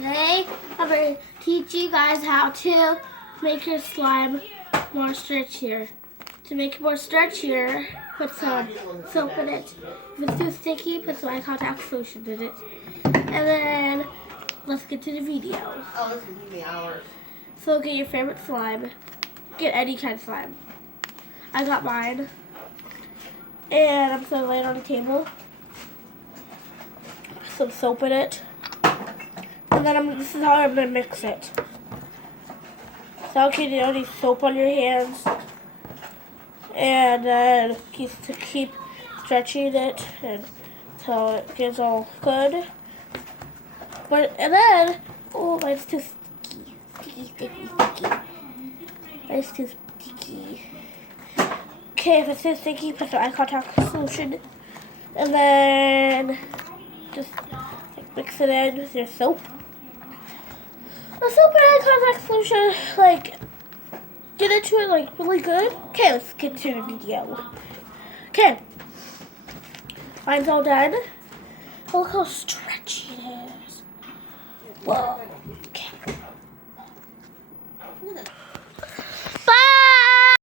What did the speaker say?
Today I'm going to teach you guys how to make your slime more stretchier. To make it more stretchier, put some soap in it. If it's too sticky, put some eye contact solution in it. And then let's get to the video. Oh, this is gonna be hours. So get your favorite slime. Get any kind of slime. I got mine. And I'm just going to lay it on the table. Put some soap in it. And then this is how I'm going to mix it. So you don't need soap on your hands. And then keep stretching it until it gets all good. And then, oh, mine's too sticky. Mine's too sticky. Okay, if it's too sticky, put some eye contact solution. And then just mix it in with your soap. The soap and eye contact solution, get into it really good. Okay, let's get to the video. Okay, mine's all done. Look how stretchy it is. Whoa.